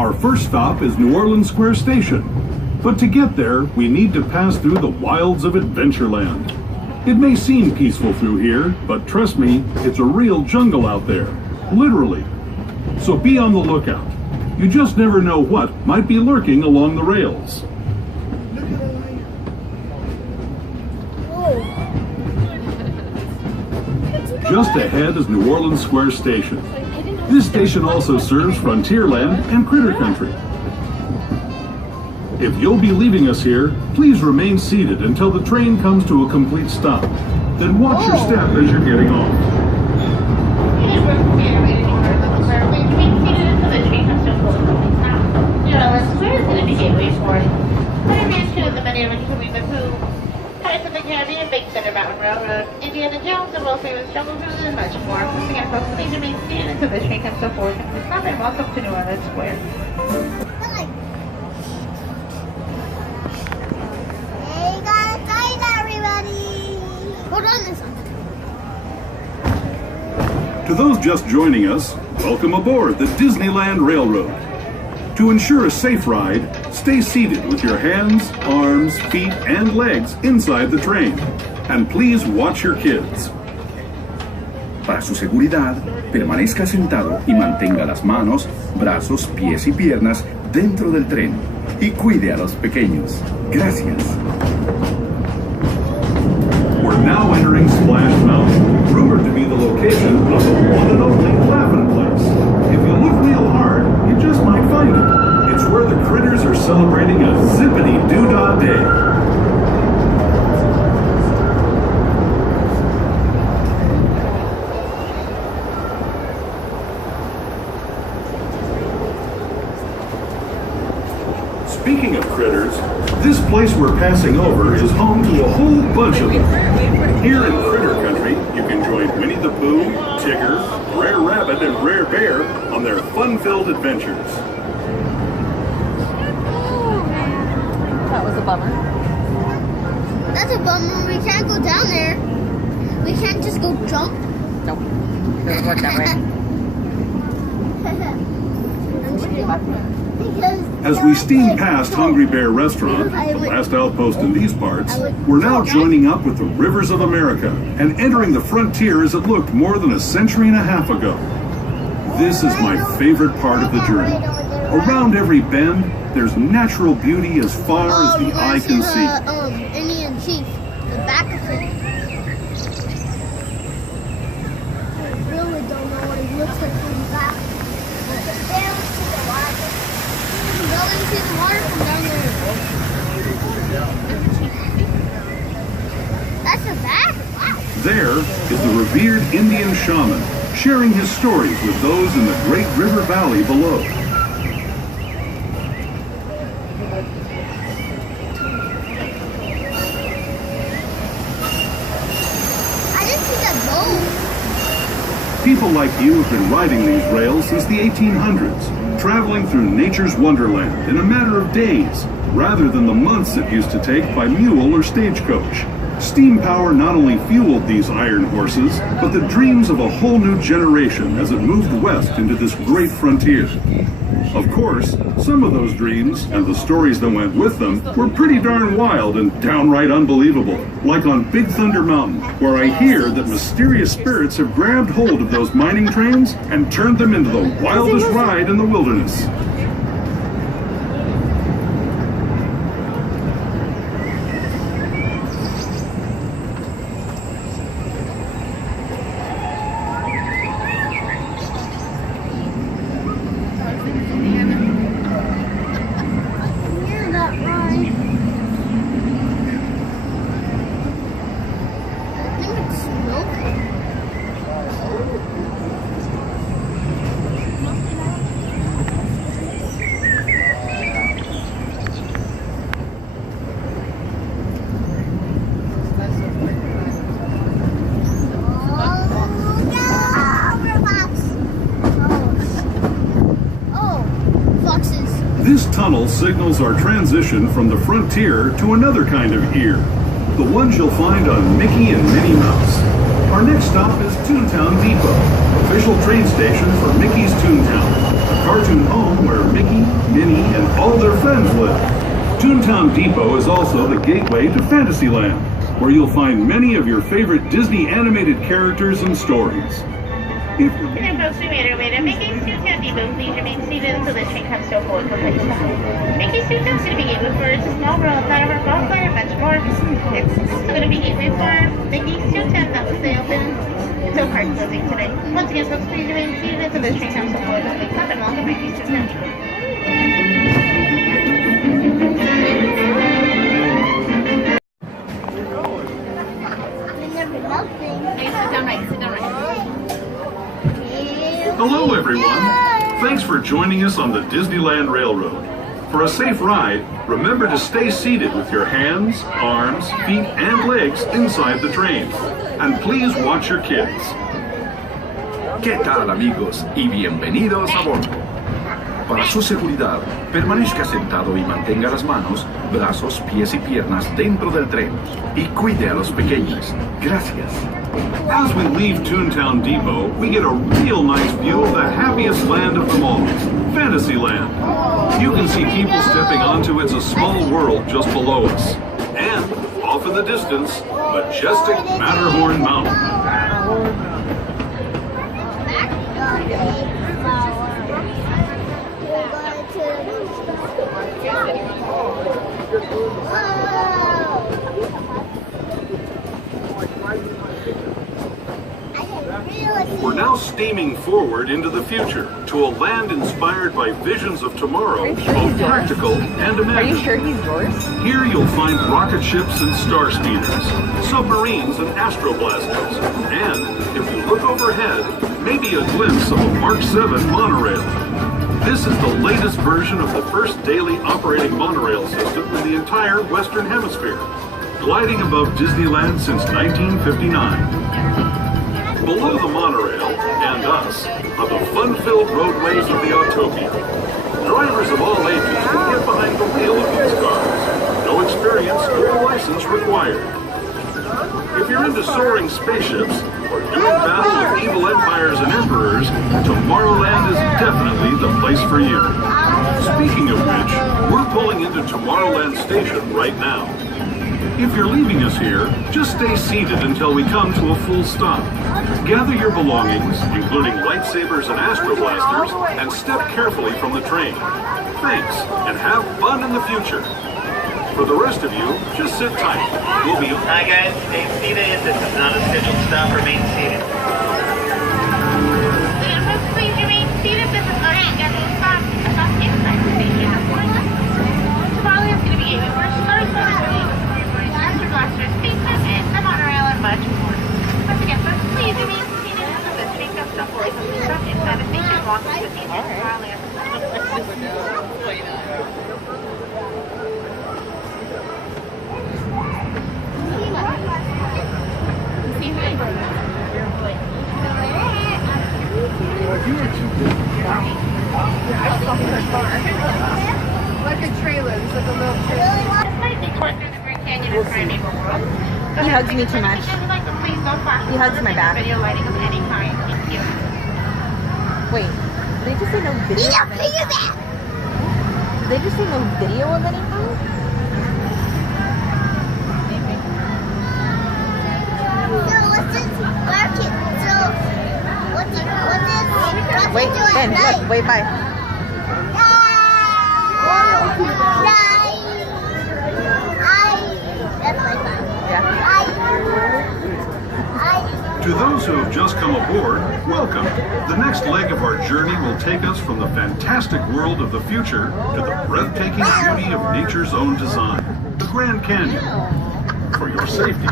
Our first stop is New Orleans Square Station. But to get there, we need to pass through the wilds of Adventureland. It may seem peaceful through here, but trust me, it's a real jungle out there. Literally. So be on the lookout. You just never know what might be lurking along the rails. Just ahead is New Orleans Square Station. This station also serves Frontierland and Critter Country. If you'll be leaving us here, please remain seated until the train comes to a complete stop. Then watch your step as you're getting off. Mountain Railroad, Indiana Jones, the world famous Jungle Cruise, and much more. Once again, folks, please remain seated until the train comes to a full stop, and welcome to New Orleans Square. Hey guys, everybody! Hold on this one. To those just joining us, welcome aboard the Disneyland Railroad. To ensure a safe ride, stay seated with your hands, arms, feet, and legs inside the train. And please watch your kids. Para su seguridad, permanezca sentado y mantenga las manos, brazos, pies y piernas dentro del tren. Y cuide a los pequeños. Gracias. We're now entering Splash Mountain, rumored to be the location of the one and only Laughing Place. If you look real hard, you just might find it. It's where the critters are celebrating a zippity-doo-dah day. Speaking of critters, this place we're passing over is home to a whole bunch of them. Here in Critter Country, you can join Winnie the Pooh, Tigger, Brer Rabbit, and Brer Bear on their fun-filled adventures. That was a bummer. That's a bummer. We can't go down there. We can't just go jump. Nope. Doesn't work that way. I'm just kidding. As we steam past Hungry Bear Restaurant, the last outpost in these parts, we're now joining up with the rivers of America and entering the frontier as it looked more than a century and a half ago. This is my favorite part of the journey. Around every bend, there's natural beauty as far as the eye can see. Indian chief, the back of it. I really don't know what he looks like from the back. But the bear looks to the water. You can really see the water from down there. That's the back? Wow. There is the revered Indian shaman, sharing his stories with those in the great river valley below. I didn't see that boat. People like you have been riding these rails since the 1800s, traveling through nature's wonderland in a matter of days, rather than the months it used to take by mule or stagecoach. Steam power not only fueled these iron horses, but the dreams of a whole new generation as it moved west into this great frontier. Of course, some of those dreams, and the stories that went with them, were pretty darn wild and downright unbelievable. Like on Big Thunder Mountain, where I hear that mysterious spirits have grabbed hold of those mining trains and turned them into the wildest ride in the wilderness. This tunnel signals our transition from the frontier to another kind of ear, the ones you'll find on Mickey and Minnie Mouse. Our next stop is Toontown Depot, official train station for Mickey's Toontown, a cartoon home where Mickey, Toontown Depot is also the gateway to Fantasyland, where you'll find many of your favorite Disney animated characters and stories. If And folks, we made our way to Mickey's Toontown Depot. Please remain seated until the train comes to a full completion. Mickey's Toontown is going to be gateway for a small world, Power Bonfire, and much more. It's also going to be gateway for Mickey's Toontown that will stay open until park closing today. Once again, folks, please remain seated until the train comes to a full complete stop, and welcome Mickey's Toontown Depot. Hello, everyone. Thanks for joining us on the Disneyland Railroad. For a safe ride, remember to stay seated with your hands, arms, feet, and legs inside the train. And please watch your kids. ¿Qué tal, amigos? Y bienvenidos a bordo. Para su seguridad, permanezca sentado y mantenga las manos, brazos, pies y piernas dentro del tren. Y cuide a los pequeños. Gracias. As we leave Toontown Depot, we get a real nice view of the happiest land of them all, Fantasyland. You can see people stepping onto It's a Small World just below us. And, off in the distance, majestic Matterhorn Mountain. We're now steaming forward into the future to a land inspired by visions of tomorrow, both practical and Are you imagined. sure he's yours? Here you'll find rocket ships and star speeders, submarines and astroblasters, and if you look overhead, maybe a glimpse of a Mark 7 monorail. This is the latest version of the first daily operating monorail system in the entire Western Hemisphere, gliding above Disneyland since 1959. Below the monorail, and us, are the fun-filled roadways of the Autopia. Drivers of all ages can get behind the wheel of these cars. No experience or license required. If you're into soaring spaceships or doing battle with evil empires and emperors, Tomorrowland is definitely the place for you. Speaking of which, we're pulling into Tomorrowland Station right now. If you're leaving us here, just stay seated until we come to a full stop. Gather your belongings, including lightsabers and astroblasters, and step carefully from the train. Thanks, and have fun in the future. For the rest of you, just sit tight. We'll be... Hi guys, stay seated. This is not a scheduled stop. Remain seated. Again, folks, please remain seated. This is not a scheduled stop. Stop inside the station. Tomorrow is going to be gateway for Star Blasters, spaces, and the monorail, and much more. Once again, folks, please remain seated until the train comes to a full stop inside the station. Welcome to Disneyland Railroad. Like a trailer. It's like a little trailer. Slightly towards the Grand Canyon and Primeval World. He hugs me too much. He hugs my back. Video lighting of any kind. Thank you. Wait, did they just say no video of any kind? Did they just say no video of any kind? So let's just mark it. So what's Wait, Ben, look, wait, bye. To those who have just come aboard, welcome. The next leg of our journey will take us from the fantastic world of the future to the breathtaking beauty of nature's own design, the Grand Canyon. For your safety,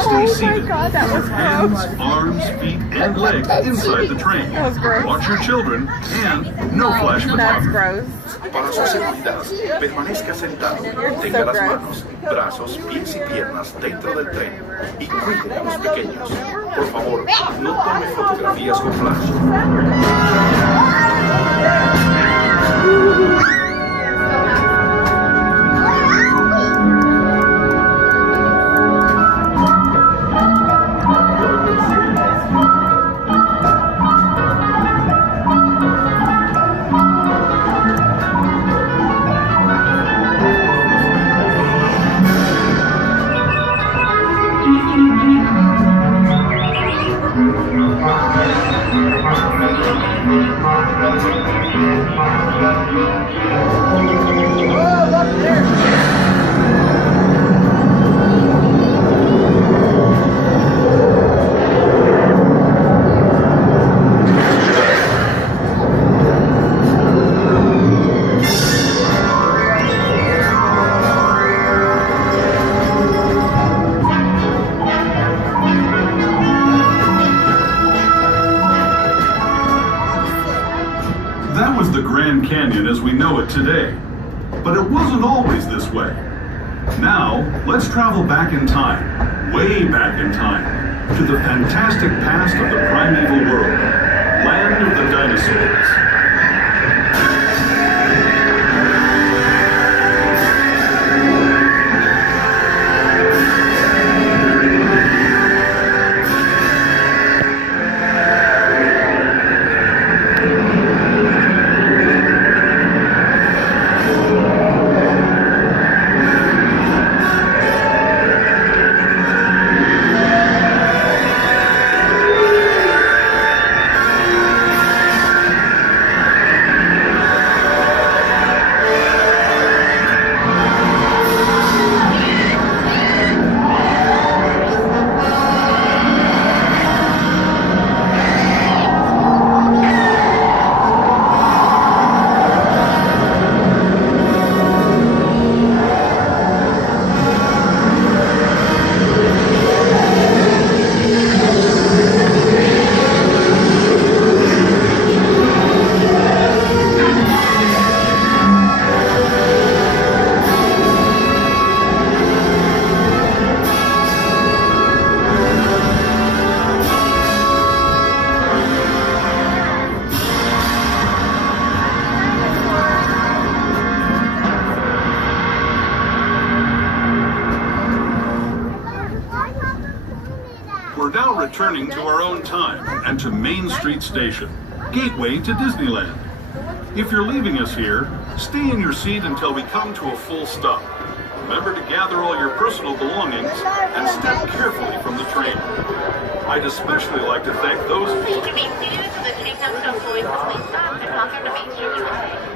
stay seated God, that with was your hands, gross. arms, feet, and legs inside the train. That was gross. Watch your children and no flash That's photography. gross. Para su seguridad, permanezca sentado, tenga las manos, brazos, pies y piernas dentro del tren y cuide a los pequeños. Por favor, no tome fotografías con flash. That was the Grand Canyon as we know it today. But it wasn't always this way. Now, let's travel back in time, way back in time, to the fantastic past of the primeval world, land of the dinosaurs. We're now returning to our own time and to Main Street Station, gateway to Disneyland. If you're leaving us here, stay in your seat until we come to a full stop. Remember to gather all your personal belongings and step carefully from the train. I'd especially like to thank those... Please remain seated until the train comes to a fully complete stop and welcome to Main Street USA.